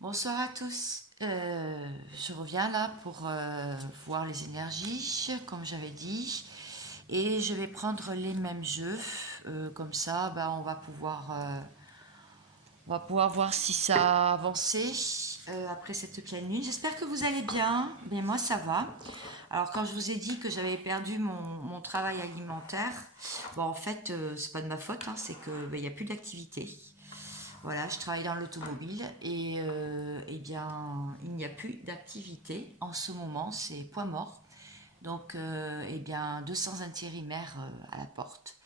Bonsoir à tous. Je reviens là pour voir les énergies, comme j'avais dit. Et je vais prendre les mêmes jeux. Comme ça, bah, on va pouvoir voir si ça a avancé après cette pleine lune. J'espère que vous allez bien. Mais moi, ça va. Alors, quand je vous ai dit que j'avais perdu mon travail alimentaire, bon, en fait, c'est pas de ma faute, hein, c'est que il n'y a plus d'activité. Voilà, je travaille dans l'automobile et eh bien, il n'y a plus d'activité en ce moment, c'est point mort. Donc, eh bien, 200 intérimaires à la porte.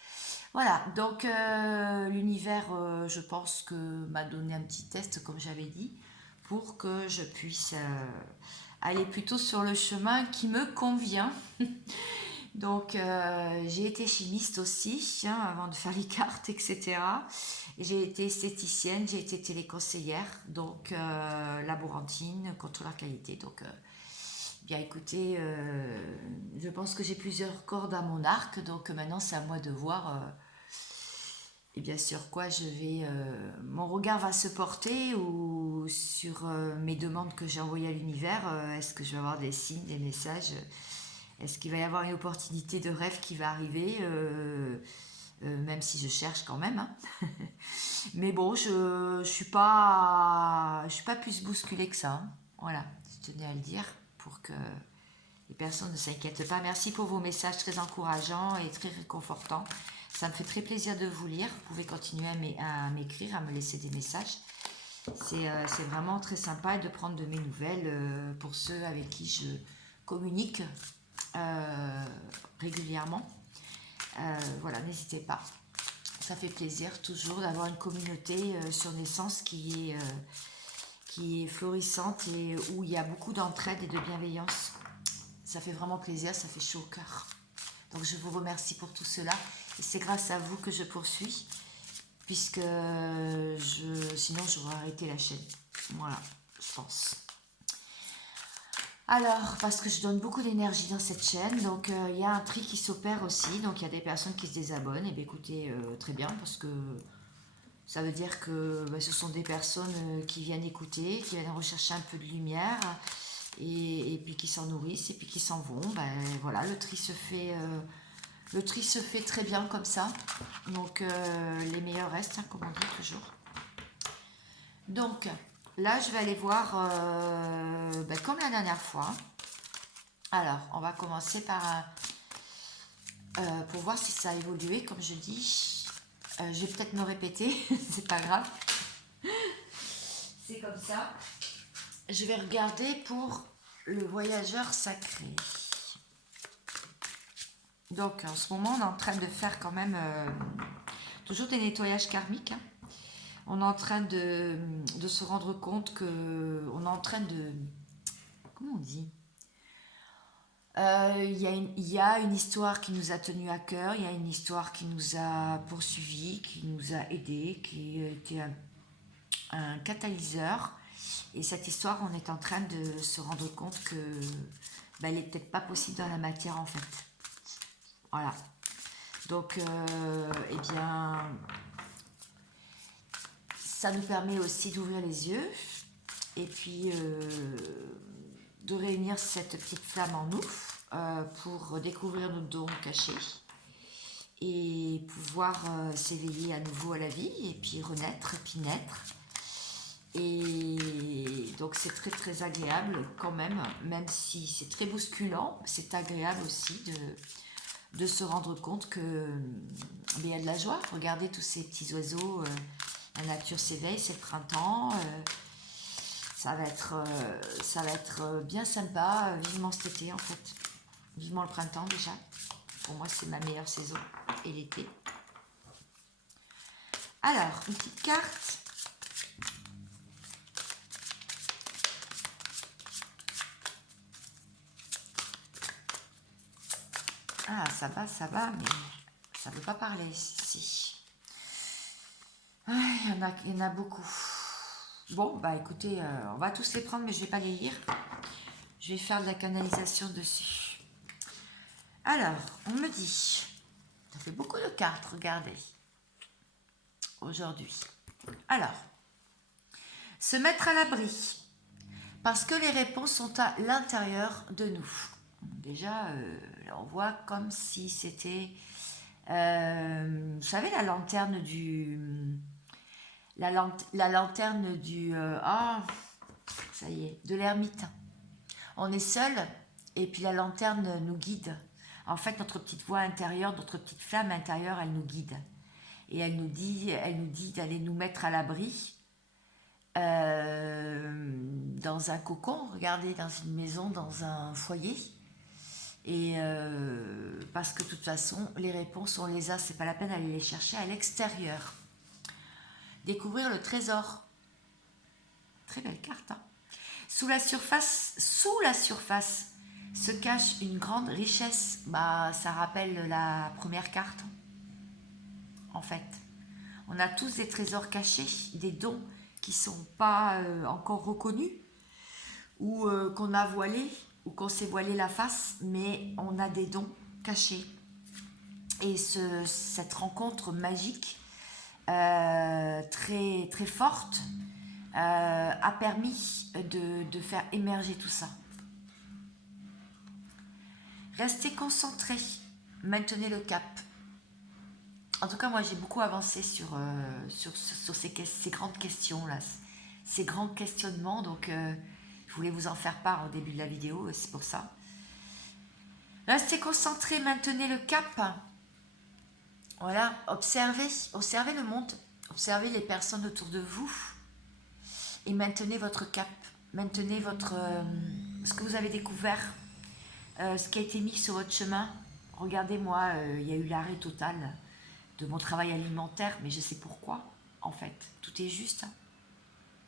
Voilà, donc l'univers, je pense que m'a donné un petit test, comme j'avais dit, pour que je puisse aller plutôt sur le chemin qui me convient. Donc, j'ai été chimiste aussi, hein, avant de faire les cartes, etc. Et j'ai été esthéticienne, j'ai été téléconseillère, donc laborantine, contrôleur qualité. Donc, bien écoutez, je pense que j'ai plusieurs cordes à mon arc, donc maintenant c'est à moi de voir et bien sur quoi mon regard va se porter ou sur mes demandes que j'ai envoyées à l'univers. Est-ce que je vais avoir des signes, des messages? Est-ce qu'il va y avoir une opportunité de rêve qui va arriver, même si je cherche quand même, hein. Mais bon, je suis pas plus bousculée que ça, hein. Voilà, je tenais à le dire pour que les personnes ne s'inquiètent pas. Merci pour vos messages très encourageants et très réconfortants. Ça me fait très plaisir de vous lire. Vous pouvez continuer à m'écrire, à me laisser des messages. C'est vraiment très sympa de prendre de mes nouvelles pour ceux avec qui je communique régulièrement. Voilà, n'hésitez pas. Ça fait plaisir toujours d'avoir une communauté sur Naissance qui est florissante et où il y a beaucoup d'entraide et de bienveillance. Ça fait vraiment plaisir, ça fait chaud au cœur. Donc je vous remercie pour tout cela. Et c'est grâce à vous que je poursuis, puisque sinon j'aurais arrêté la chaîne. Voilà, je pense. Alors, parce que je donne beaucoup d'énergie dans cette chaîne, donc il y a un tri qui s'opère aussi, donc il y a des personnes qui se désabonnent, et bien écoutez, très bien, parce que ça veut dire que ce sont des personnes qui viennent écouter, qui viennent rechercher un peu de lumière, et puis qui s'en nourrissent, et puis qui s'en vont. Ben voilà, le tri se fait très bien comme ça, donc les meilleurs restent, hein, comme on dit toujours. Donc, là, je vais aller voir, comme la dernière fois. Alors, on va commencer par pour voir si ça a évolué, comme je dis. Je vais peut-être me répéter, c'est pas grave. C'est comme ça. Je vais regarder pour le voyageur sacré. Donc, en ce moment, on est en train de faire quand même toujours des nettoyages karmiques, hein. On est en train de se rendre compte que on est en train de... Comment on dit? Il y a une histoire qui nous a tenu à cœur, il y a une histoire qui nous a poursuivis, qui nous a aidés, qui était un catalyseur. Et cette histoire, on est en train de se rendre compte que elle n'est peut-être pas possible dans la matière en fait. Voilà. Donc, eh bien, ça nous permet aussi d'ouvrir les yeux et puis de réunir cette petite flamme en nous pour découvrir nos dons cachés et pouvoir s'éveiller à nouveau à la vie et puis renaître et puis naître. Et donc c'est très très agréable quand même si c'est très bousculant, c'est agréable aussi de se rendre compte que il y a de la joie. Regardez tous ces petits oiseaux, la nature s'éveille, c'est le printemps. Ça va être bien sympa, vivement cet été en fait. Vivement le printemps déjà. Pour moi, c'est ma meilleure saison. Et l'été. Alors, une petite carte. Ah, ça va, mais ça ne veut pas parler ici. Ah, il y en a beaucoup. Bon, bah écoutez, on va tous les prendre, mais je ne vais pas les lire. Je vais faire de la canalisation dessus. Alors, on me dit, ça fait beaucoup de cartes, regardez, aujourd'hui. Alors, Se mettre à l'abri. Parce que les réponses sont à l'intérieur de nous. Déjà, là, on voit comme si c'était... vous savez, la lanterne du... La lanterne du... ça y est, de l'ermite. On est seul et puis la lanterne nous guide. En fait, notre petite voix intérieure, notre petite flamme intérieure, elle nous guide. Et elle nous dit d'aller nous mettre à l'abri dans un cocon, regardez, dans une maison, dans un foyer. Et parce que de toute façon, les réponses, on les a, c'est pas la peine d'aller les chercher à l'extérieur. Découvrir le trésor. Très belle carte, hein. Sous la surface se cache une grande richesse. Bah, ça rappelle la première carte, en fait. On a tous des trésors cachés, des dons qui ne sont pas encore reconnus, ou qu'on a voilés, ou qu'on s'est voilé la face, mais on a des dons cachés. Et cette rencontre magique, très, très forte, a permis de faire émerger tout ça. Restez concentrés, maintenez le cap. En tout cas, moi, j'ai beaucoup avancé sur ces grandes questions-là, ces grands questionnements. Donc, je voulais vous en faire part au début de la vidéo, c'est pour ça. Restez concentrés, maintenez le cap. Voilà, observez le monde, observez les personnes autour de vous et maintenez votre cap, maintenez ce que vous avez découvert, ce qui a été mis sur votre chemin. Regardez, moi, il y a eu l'arrêt total de mon travail alimentaire, mais je sais pourquoi, en fait. Tout est juste. Hein.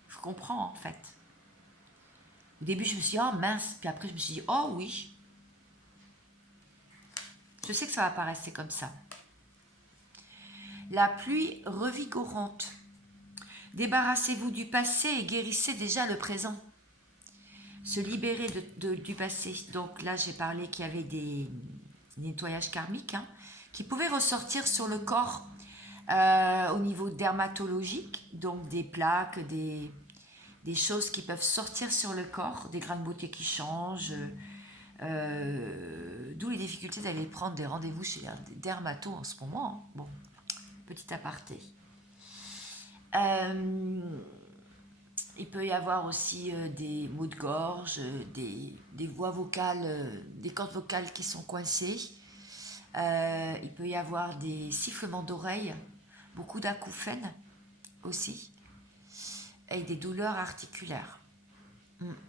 Je comprends, en fait. Au début, je me suis dit, oh mince, puis après, je me suis dit, oh oui. Je sais que ça va pas rester comme ça. La pluie revigorante. Débarrassez-vous du passé et guérissez déjà le présent. Se libérer du passé. Donc là, j'ai parlé qu'il y avait des nettoyages karmiques, hein, qui pouvaient ressortir sur le corps au niveau dermatologique, donc des plaques, des choses qui peuvent sortir sur le corps, des grains de beauté qui changent, d'où les difficultés d'aller prendre des rendez-vous chez les dermatos en ce moment. Hein. Bon, petit aparté. Il peut y avoir aussi des maux de gorge, des voix vocales, des cordes vocales qui sont coincées. Il peut y avoir des sifflements d'oreilles, beaucoup d'acouphènes aussi, et des douleurs articulaires.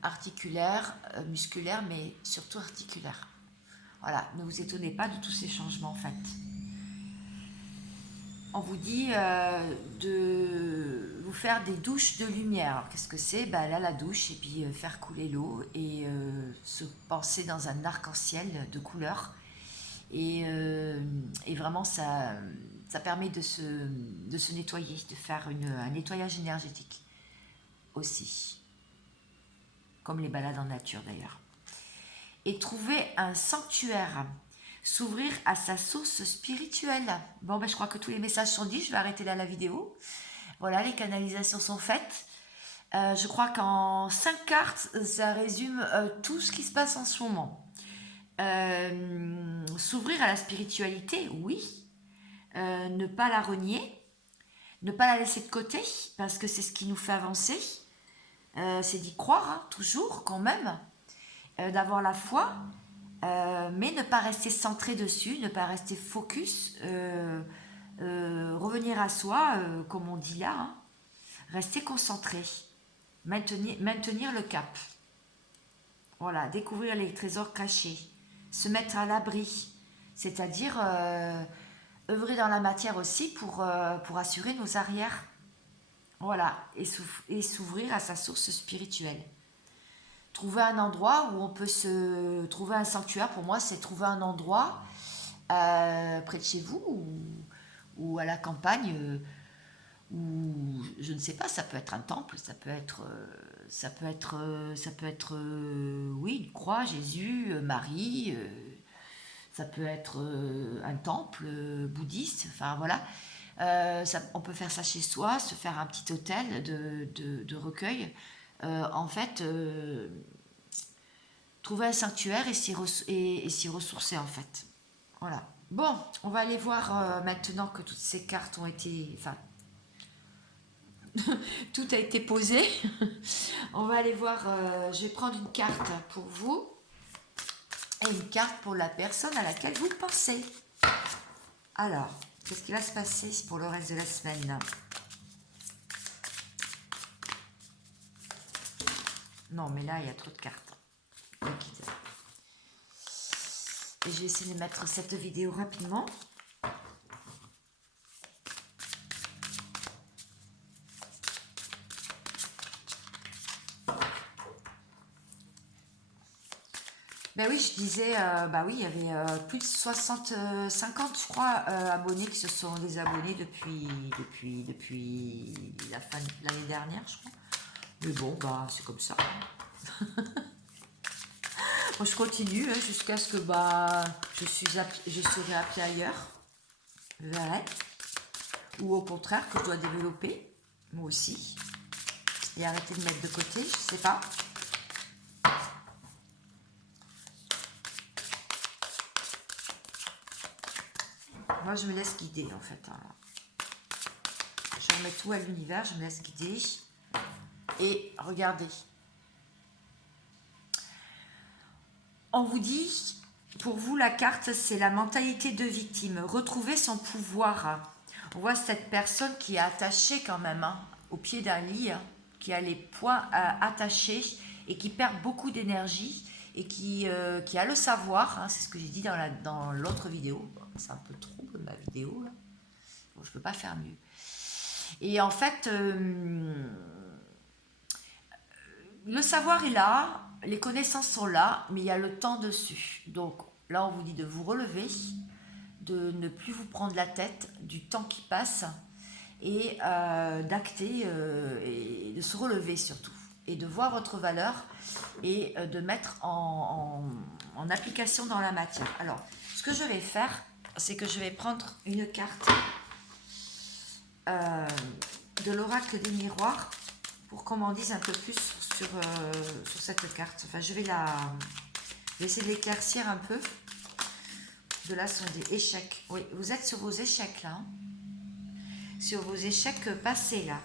Articulaires, musculaires, mais surtout articulaires. Voilà, ne vous étonnez pas de tous ces changements en fait. On vous dit de vous faire des douches de lumière. Alors, qu'est-ce que c'est? Ben, là, la douche, et puis faire couler l'eau et se penser dans un arc-en-ciel de couleurs. Et vraiment, ça permet de se nettoyer, de faire un nettoyage énergétique aussi. Comme les balades en nature d'ailleurs. Et trouver un sanctuaire. S'ouvrir à sa source spirituelle. Bon, ben, je crois que tous les messages sont dits. Je vais arrêter là la vidéo. Voilà, les canalisations sont faites. Je crois qu'en 5 cartes, ça résume tout ce qui se passe en ce moment. S'ouvrir à la spiritualité, oui. Ne pas la renier. Ne pas la laisser de côté, parce que c'est ce qui nous fait avancer. C'est d'y croire, hein, toujours, quand même. D'avoir la foi. Mais ne pas rester centré dessus, ne pas rester focus, revenir à soi, comme on dit là, hein. Rester concentré, maintenir le cap. Voilà, découvrir les trésors cachés, se mettre à l'abri, c'est-à-dire œuvrer dans la matière aussi pour assurer nos arrières. Voilà, et s'ouvrir à sa source spirituelle. Trouver un endroit où on peut se trouver un sanctuaire, pour moi, c'est trouver un endroit près de chez vous ou à la campagne, ou je ne sais pas, ça peut être un temple, ça peut être oui, une croix, Jésus, Marie, ça peut être un temple bouddhiste, enfin voilà, On peut faire ça chez soi, se faire un petit hôtel de recueil. En fait, trouver un sanctuaire et s'y ressourcer, en fait. Voilà. Bon, on va aller voir maintenant que toutes ces cartes ont été... Enfin, tout a été posé. On va aller voir... je vais prendre une carte pour vous et une carte pour la personne à laquelle vous pensez. Alors, qu'est-ce qui va se passer pour le reste de la semaine? Non, mais là, il y a trop de cartes. Et je vais essayer de mettre cette vidéo rapidement. Ben oui, je disais, bah oui, il y avait plus de 50, je crois, abonnés qui se sont désabonnés depuis la fin de l'année dernière, je crois. Mais bon, bah c'est comme ça. Moi, je continue hein, jusqu'à ce que bah je serai appelée ailleurs. Je verrai. Ou au contraire, que je dois développer, moi aussi. Et arrêter de mettre de côté, je sais pas. Moi, je me laisse guider, en fait. Hein. Je remets tout à l'univers, je me laisse guider. Et regardez. On vous dit, pour vous, la carte, c'est la mentalité de victime. Retrouver son pouvoir. On voit cette personne qui est attachée quand même, hein, au pied d'un lit, hein, qui a les poings attachés et qui perd beaucoup d'énergie et qui a le savoir. Hein, c'est ce que j'ai dit dans l'autre vidéo. C'est un peu trop ma vidéo là. Bon, je peux pas faire mieux. Et en fait, le savoir est là, les connaissances sont là, mais il y a le temps dessus. Donc là, on vous dit de vous relever, de ne plus vous prendre la tête du temps qui passe et d'acter et de se relever surtout et de voir votre valeur et de mettre en application dans la matière. Alors, ce que je vais faire, c'est que je vais prendre une carte de l'oracle des miroirs pour qu'on m'en dise un peu plus sur cette carte. Enfin, je vais essayer de l'éclaircir un peu. De là sont des échecs. Oui, vous êtes sur vos échecs là. Hein, sur vos échecs passés là.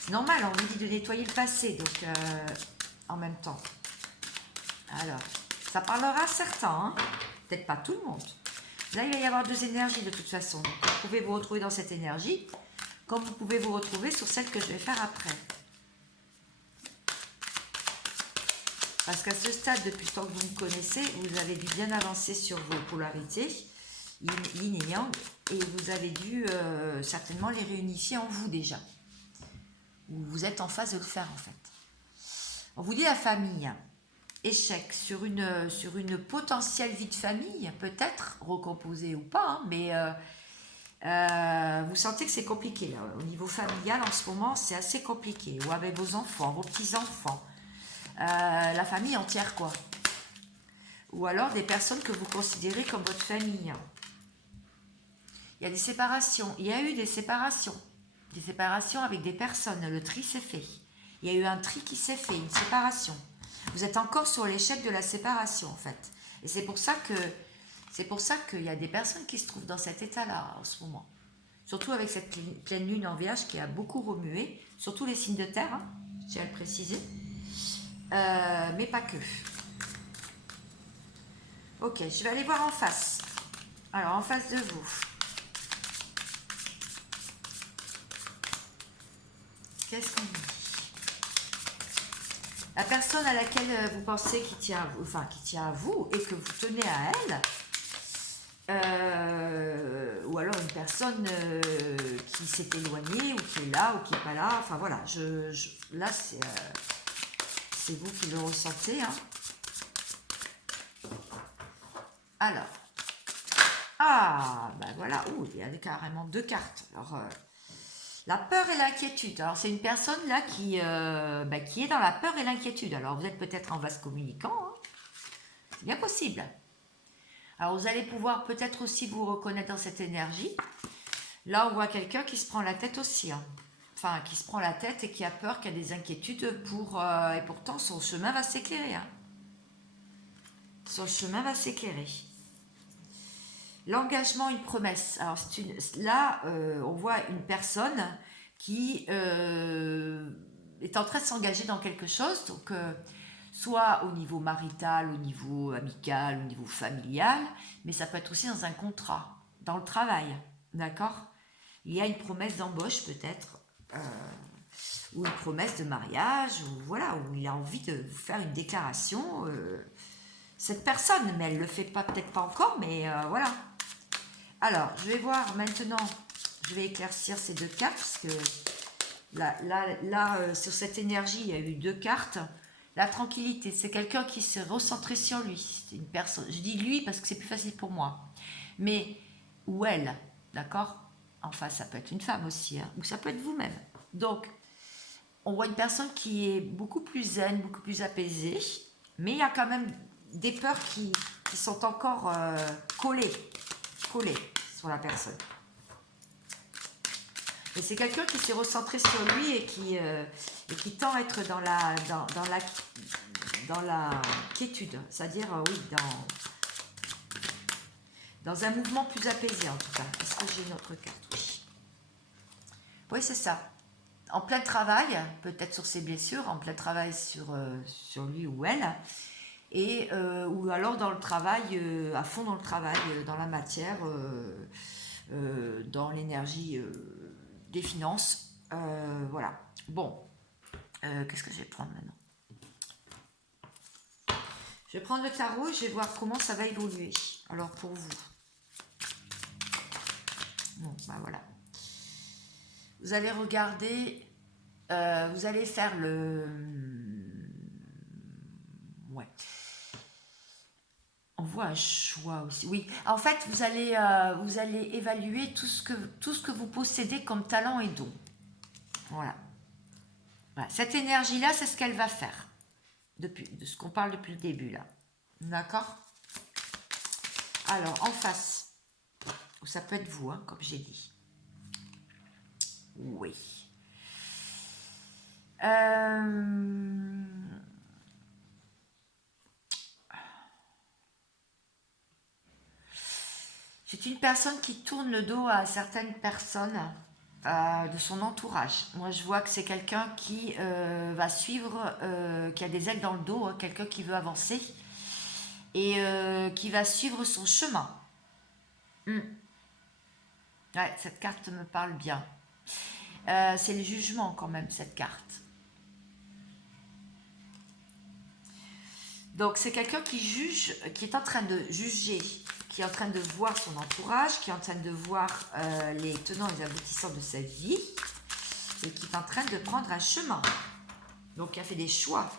C'est normal, on vous dit de nettoyer le passé, donc en même temps. Alors, ça parlera à certains, hein, peut-être pas tout le monde. Là, il va y avoir deux énergies de toute façon. Donc, vous pouvez vous retrouver dans cette énergie, comme vous pouvez vous retrouver sur celle que je vais faire après. Parce qu'à ce stade, depuis le temps que vous me connaissez, vous avez dû bien avancer sur vos polarités, yin et yang, et vous avez dû certainement les réunifier en vous déjà. Vous êtes en phase de le faire en fait. On vous dit la famille. Échec sur une potentielle vie de famille, peut-être recomposée ou pas, hein, mais vous sentez que c'est compliqué là. Au niveau familial en ce moment c'est assez compliqué, ou avec vos enfants, vos petits-enfants, la famille entière quoi, ou alors des personnes que vous considérez comme votre famille. Il y a des séparations, il y a eu des séparations avec des personnes, le tri s'est fait, il y a eu un tri qui s'est fait, une séparation. Vous êtes encore sur l'échec de la séparation en fait. Et c'est pour ça qu'il y a des personnes qui se trouvent dans cet état-là en ce moment. Surtout avec cette pleine lune en Vierge qui a beaucoup remué, surtout les signes de terre, hein, je tiens à le préciser. Mais pas que. Ok, je vais aller voir en face. Alors en face de vous. Qu'est-ce qu'on dit? La personne à laquelle vous pensez qui tient à vous et que vous tenez à elle, ou alors une personne qui s'est éloignée ou qui est là ou qui n'est pas là, enfin voilà, là c'est vous qui le ressentez. Hein. Alors, ben voilà, il y a carrément deux cartes. Alors, la peur et l'inquiétude. Alors, c'est une personne là qui est dans la peur et l'inquiétude. Alors, vous êtes peut-être en vase communicant. Hein. C'est bien possible. Alors, vous allez pouvoir peut-être aussi vous reconnaître dans cette énergie. Là, on voit quelqu'un qui se prend la tête aussi. Hein. Enfin, qui se prend la tête et qui a peur, qui a des inquiétudes pour... et pourtant, son chemin va s'éclairer. Hein. Son chemin va s'éclairer. L'engagement, une promesse. Alors, là, on voit une personne qui est en train de s'engager dans quelque chose. Donc, soit au niveau marital, au niveau amical, au niveau familial, mais ça peut être aussi dans un contrat, dans le travail. D'accord ? Il y a une promesse d'embauche peut-être, ou une promesse de mariage, ou voilà, où il a envie de vous faire une déclaration. Cette personne, mais elle ne le fait pas, peut-être pas encore, mais voilà. Alors, je vais voir maintenant, je vais éclaircir ces deux cartes, parce que là sur cette énergie, il y a eu deux cartes. La tranquillité, c'est quelqu'un qui s'est recentré sur lui. C'est une personne, je dis lui parce que c'est plus facile pour moi. Mais, ou elle, d'accord ? Enfin, ça peut être une femme aussi, hein, ou ça peut être vous-même. Donc, on voit une personne qui est beaucoup plus zen, beaucoup plus apaisée, mais il y a quand même des peurs qui sont encore collées sur la personne. Et c'est quelqu'un qui s'est recentré sur lui et qui tend à être dans la quiétude, c'est-à-dire, oui, dans un mouvement plus apaisé en tout cas. Est-ce que j'ai une autre carte ? Oui. Oui, c'est ça. En plein travail, peut-être sur ses blessures, en plein travail sur lui ou elle, et ou alors dans le travail, à fond dans le travail, dans la matière, dans l'énergie des finances. Voilà. Bon, qu'est-ce que je vais prendre maintenant ? Je vais prendre le tarot et je vais voir comment ça va évoluer. Alors pour vous. Bon, ben voilà. Vous allez regarder, vous allez faire le... Ouais. On voit un choix aussi. Oui, en fait, vous allez évaluer tout ce que vous possédez comme talent et don. Voilà. Voilà. Cette énergie-là, c'est ce qu'elle va faire. De ce qu'on parle depuis le début, là. D'accord ? Alors, en face, ça peut être vous, hein, comme j'ai dit. Oui. C'est une personne qui tourne le dos à certaines personnes de son entourage. Moi, je vois que c'est quelqu'un qui va suivre, qui a des ailes dans le dos, hein, quelqu'un qui veut avancer et qui va suivre son chemin. Ouais, cette carte me parle bien. C'est le jugement quand même, cette carte. Donc, c'est quelqu'un qui juge, qui est en train de juger, qui est en train de voir son entourage, qui est en train de voir les tenants et les aboutissants de sa vie, et qui est en train de prendre un chemin. Donc, il a fait des choix.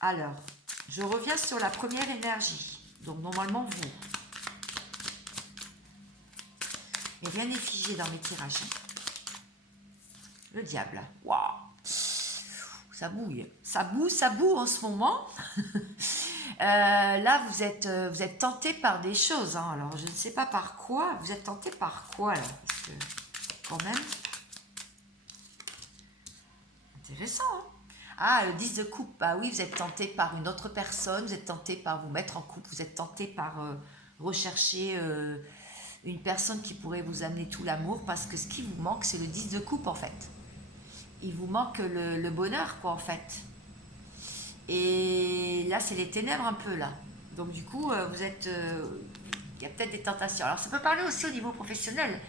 Alors, je reviens sur la première énergie. Donc, normalement, vous. Et rien n'est figé dans mes tirages. Le diable. Waouh! Ça bouille. Ça boue en ce moment. Là, vous êtes tenté par des choses. Hein. Alors, je ne sais pas par quoi. Vous êtes tenté par quoi, là? Parce que, quand même... Intéressant, hein. Ah, le 10 de coupe. Bah oui, vous êtes tenté par une autre personne. Vous êtes tenté par vous mettre en couple. Vous êtes tenté par rechercher une personne qui pourrait vous amener tout l'amour. Parce que ce qui vous manque, c'est le 10 de coupe, en fait. Il vous manque le bonheur, quoi, en fait. Et là, c'est les ténèbres un peu, là. Donc, du coup, vous êtes... il y a peut-être des tentations. Alors, ça peut parler aussi au niveau professionnel.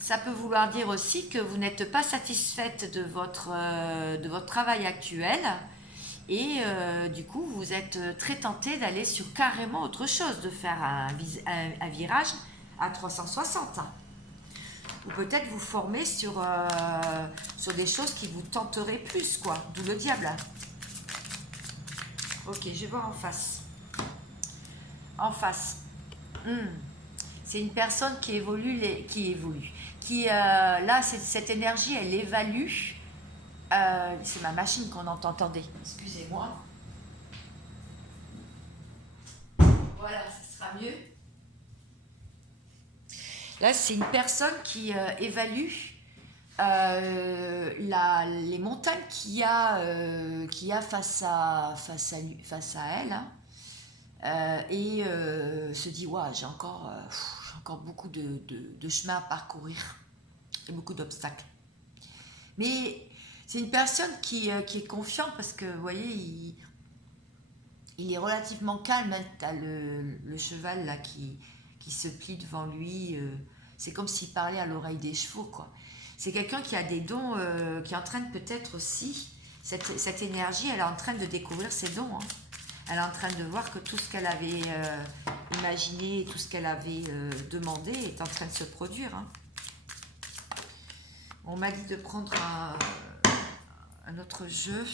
Ça peut vouloir dire aussi que vous n'êtes pas satisfaite de votre travail actuel. Et du coup, vous êtes très tenté d'aller sur carrément autre chose, de faire un virage à 360. Ou peut-être vous former sur des choses qui vous tenteraient plus, quoi. D'où le diable. Ok, je vais voir en face. En face. C'est une personne qui évolue, là, cette énergie, elle évalue. C'est ma machine qu'on entend, attendez. Excusez-moi. Voilà, ce sera mieux. Là, c'est une personne qui évalue les montagnes qu'il y a face à elle, hein, et se dit, ouais, j'ai encore beaucoup de chemin à parcourir et beaucoup d'obstacles. Mais c'est une personne qui est confiante parce que, vous voyez, il est relativement calme. Hein. T'as le cheval là qui se plie devant lui. C'est comme s'il parlait à l'oreille des chevaux, quoi. C'est quelqu'un qui a des dons, qui est en train de peut-être aussi, cette énergie, elle est en train de découvrir ses dons. Hein. Elle est en train de voir que tout ce qu'elle avait imaginé, tout ce qu'elle avait demandé est en train de se produire. Hein. On m'a dit de prendre un autre jeu.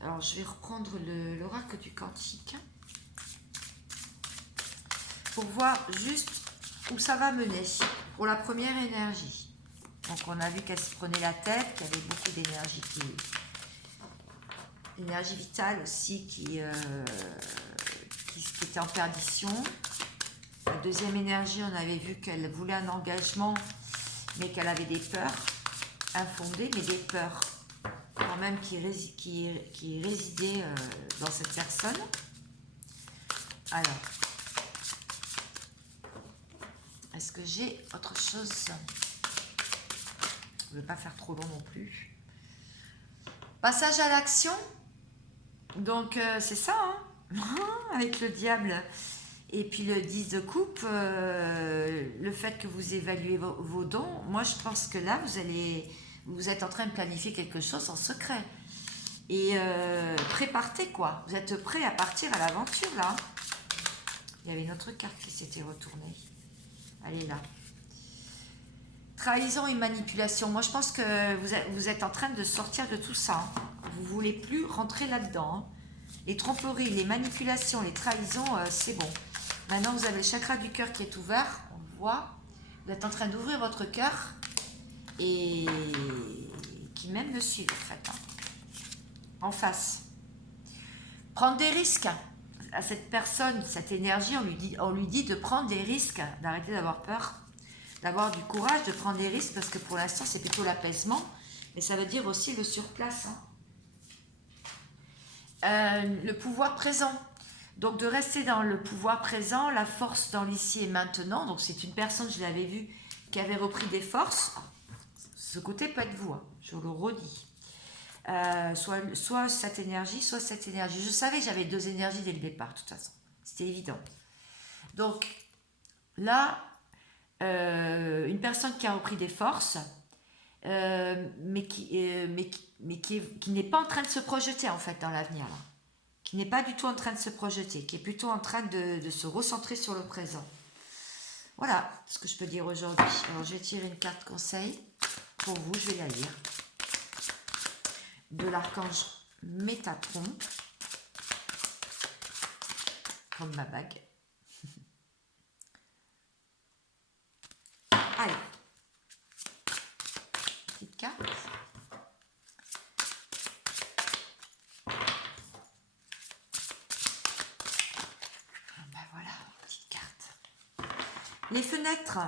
Alors, je vais reprendre l'oracle du cantique pour voir juste où ça va mener pour la première énergie. Donc, on a vu qu'elle se prenait la tête, qu'il y avait beaucoup d'énergie énergie vitale aussi qui était en perdition. La deuxième énergie, on avait vu qu'elle voulait un engagement, mais qu'elle avait des peurs infondées, mais des peurs quand même qui résidaient dans cette personne. Alors, est-ce que j'ai autre chose? Je ne vais pas faire trop long non plus. Passage à l'action. Donc, c'est ça, hein. Avec le diable et puis le 10 de coupe, le fait que vous évaluez vos dons, moi je pense que là, vous êtes en train de planifier quelque chose en secret. Et préparez quoi. Vous êtes prêt à partir à l'aventure, là. Il y avait une autre carte qui s'était retournée. Elle est là. Trahison et manipulation. Moi, je pense que vous êtes en train de sortir de tout ça. Hein. Vous ne voulez plus rentrer là-dedans. Hein. Les tromperies, les manipulations, les trahisons, c'est bon. Maintenant, vous avez le chakra du cœur qui est ouvert. On le voit. Vous êtes en train d'ouvrir votre cœur et qui même le suit, en fait. Hein. En face. Prendre des risques. À cette personne, cette énergie, on lui dit de prendre des risques, d'arrêter d'avoir peur, d'avoir du courage, de prendre des risques, parce que pour l'instant, c'est plutôt l'apaisement. Mais ça veut dire aussi le surplace. Hein. Le pouvoir présent. Donc, de rester dans le pouvoir présent, la force dans l'ici et maintenant. Donc, c'est une personne, je l'avais vue, qui avait repris des forces. Ce côté peut être vous, hein, je le redis. Soit cette énergie, soit cette énergie. Je savais que j'avais deux énergies dès le départ, de toute façon. C'était évident. Donc, là, une personne qui a repris des forces, mais qui n'est pas en train de se projeter, en fait, dans l'avenir, là. Qui n'est pas du tout en train de se projeter, qui est plutôt en train de se recentrer sur le présent. Voilà ce que je peux dire aujourd'hui. Alors, je vais tirer une carte conseil pour vous, je vais la lire. De l'archange Métatron, comme ma bague. Allez, petite carte. Ben voilà, petite carte. Les fenêtres.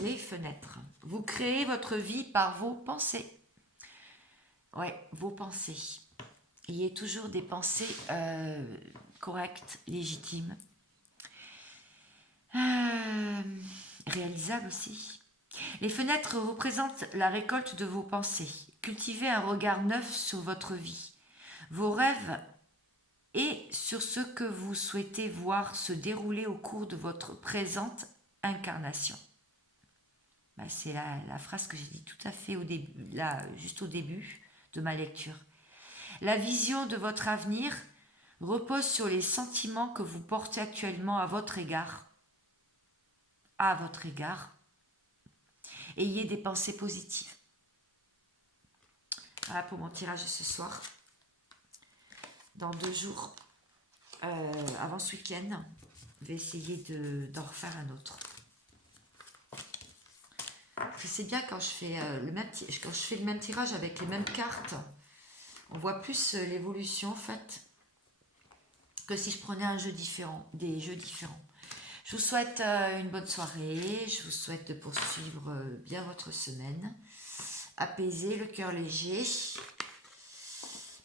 Les fenêtres. Vous créez votre vie par vos pensées. Ouais, vos pensées. Ayez toujours des pensées correctes, légitimes, réalisables aussi. Les fenêtres représentent la récolte de vos pensées. Cultivez un regard neuf sur votre vie, vos rêves et sur ce que vous souhaitez voir se dérouler au cours de votre présente incarnation. Ben, c'est la phrase que j'ai dit tout à fait au début, là, juste au début de ma lecture. La vision de votre avenir repose sur les sentiments que vous portez actuellement à votre égard. À votre égard. Ayez des pensées positives. Voilà pour mon tirage de ce soir. Dans 2 jours, avant ce week-end, je vais essayer d'en refaire un autre. C'est bien quand je fais le même tirage avec les mêmes cartes, on voit plus l'évolution en fait que si je prenais des jeux différents. Je vous souhaite une bonne soirée. Je vous souhaite de poursuivre bien votre semaine. Apaisez, le cœur léger.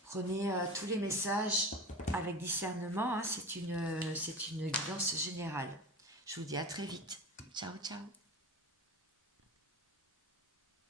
Prenez tous les messages avec discernement. Hein, c'est une guidance générale. Je vous dis à très vite. Ciao, ciao.